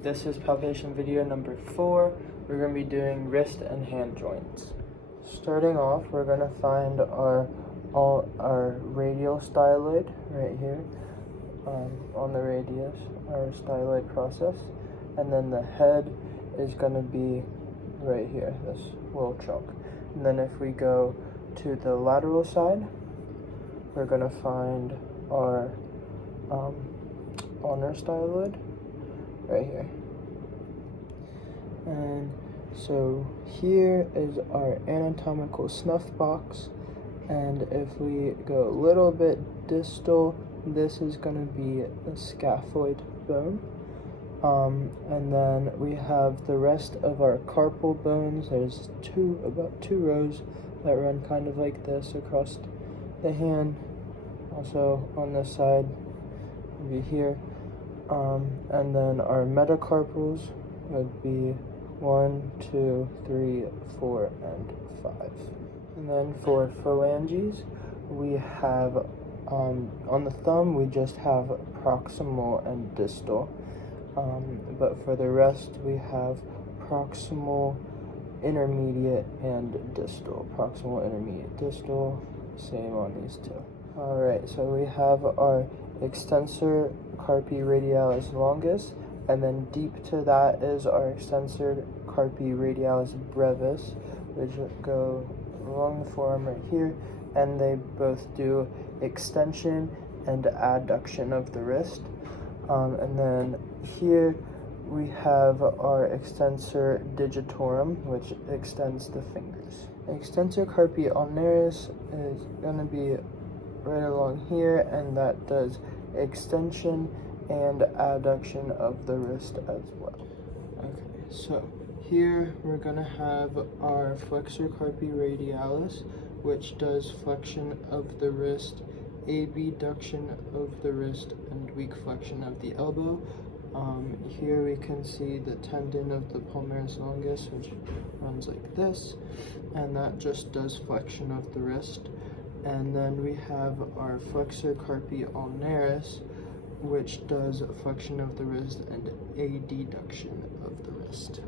This is palpation video number 4. We're going to be doing wrist and hand joints. Starting off, we're going to find our radial styloid right here on the radius, our styloid process. And then the head is going to be right here, this little chunk. And then if we go to the lateral side, we're going to find our ulnar styloid right here. And so here is our anatomical snuff box, and if we go a little bit distal, this is going to be a scaphoid bone. And then we have the rest of our carpal bones. There's about two rows that run kind of like this across the hand. Also on this side, maybe here. And then our metacarpals would be 1, 2, 3, 4, and 5. And then for phalanges, we have on the thumb we just have proximal and distal. But for the rest, we have proximal, intermediate, and distal. Proximal, intermediate, distal, same on these two. Alright, so we have our extensor carpi radialis longus, and then deep to that is our extensor carpi radialis brevis, which go along the forearm right here, and they both do extension and adduction of the wrist. And then here we have our extensor digitorum, which extends the fingers. Extensor carpi ulnaris is going to be right along here, and that does extension and adduction of the wrist as well. Okay, so here we're going to have our flexor carpi radialis, which does flexion of the wrist, abduction of the wrist, and weak flexion of the elbow. Here we can see the tendon of the palmaris longus, which runs like this, and that just does flexion of the wrist. And then we have our flexor carpi ulnaris, which does flexion of the wrist and adduction of the wrist.